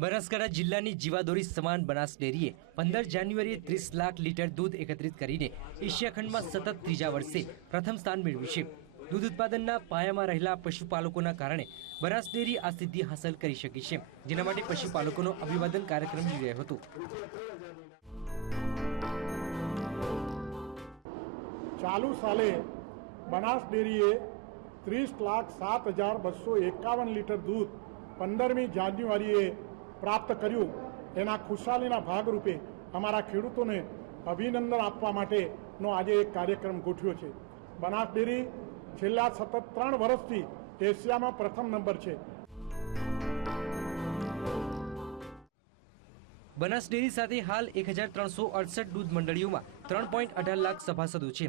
બનાસકાંઠા જિલ્લાની જીવાદોરી સમાન બનાસ ડેરીએ પંદર જાન્યુઆરીએ ત્રીસ લાખ લીટર દૂધ એકત્રિત કરીને એશિયા ખંડમાં સતત ત્રીજા વર્ષે પ્રથમ સ્થાન મેળવ્યું છે. દૂધ ઉત્પાદનના પાયામાં રહેલા પશુપાલકોના કારણે બનાસ ડેરી આ સિદ્ધિ હાંસલ કરી શકી છે. જેના માટે પશુપાલકોનો અભિવાદન કાર્યક્રમ યોજાયો હતો. ચાલુ સાલે બનાસ ડેરીએ ત્રીસ લાખ સાત હજાર બસો એકાવન લીટર દૂધ પંદરમી જાન્યુઆરીએ પ્રાપ્ત કર્યું. એના ખુશાલીના ભાગરૂપે અમારા ખેડૂતોને અભિનંદન આપવા માટેનો આજે એક કાર્યક્રમ ગોઠવ્યો છે. બનાસ ડેરી છેલ્લા સતત ત્રણ વર્ષથી એશિયામાં પ્રથમ નંબર છે. બનાસ ડેરી સાથે હાલ એક હજાર ત્રણસો અડસઠ દૂધ મંડળીઓમાં ત્રણ પોઈન્ટ અઢાર લાખ સભાસદો છે.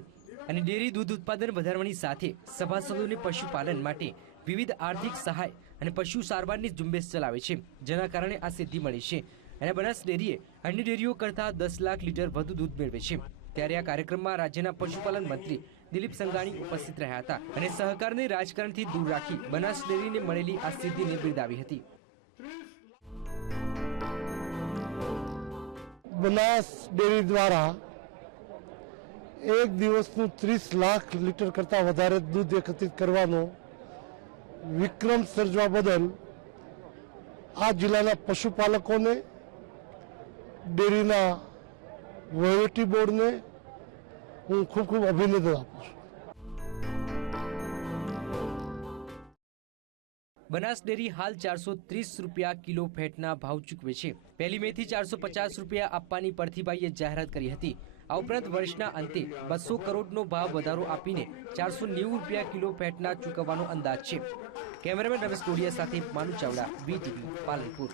અને ડેરી દૂધ ઉત્પાદન વધારવાની સાથે સભાસદોને પશુપાલન માટે વિવિધ આર્થિક સહાય અને પશુ સારવારની ઝુંબેશ ચલાવે છે, જેના કારણે આ સિદ્ધિ મળી છે. અને બનાસ ડેરીએ અન્ય ડેરીઓ કરતાં દસ લાખ લીટર વધુ દૂધ મેળવે છે. ત્યારે આ કાર્યક્રમમાં રાજ્યના પશુપાલન મંત્રી દિલીપ સંઘાણી ઉપસ્થિત રહ્યા હતા અને સહકારને રાજકારણથી દૂર રાખી બનાસ ડેરીને મળેલી આ સિદ્ધિને બિરદાવી હતી. બનાસ ડેરી દ્વારા એક દિવસનું ત્રીસ લાખ લીટર કરતાં વધારે દૂધ એકત્રિત કરવાનો વિક્રમ સર્જવા બદલ આ જિલ્લાના પશુપાલકોને, ડેરીના વહીવટી બોર્ડને હું ખૂબ ખૂબ અભિનંદન આપું છું. બનાસ ડેરી હાલ ચારસો ત્રીસ રૂપિયા કિલો ફેટના ભાવ ચૂકવે છે. પહેલી મે થી ચારસો પચાસ રૂપિયા આપવાની પરથીભાઈએ જાહેરાત કરી હતી. આ ઉપરાંત વર્ષના અંતે બસો કરોડનો ભાવ વધારો આપીને ચારસો નેવું રૂપિયા કિલો ફેટના ચૂકવવાનો અંદાજ છે. કેમેરામેન રમેશ કોડિયા સાથે માનુ ચાવડા વીટીવી પાલનપુર.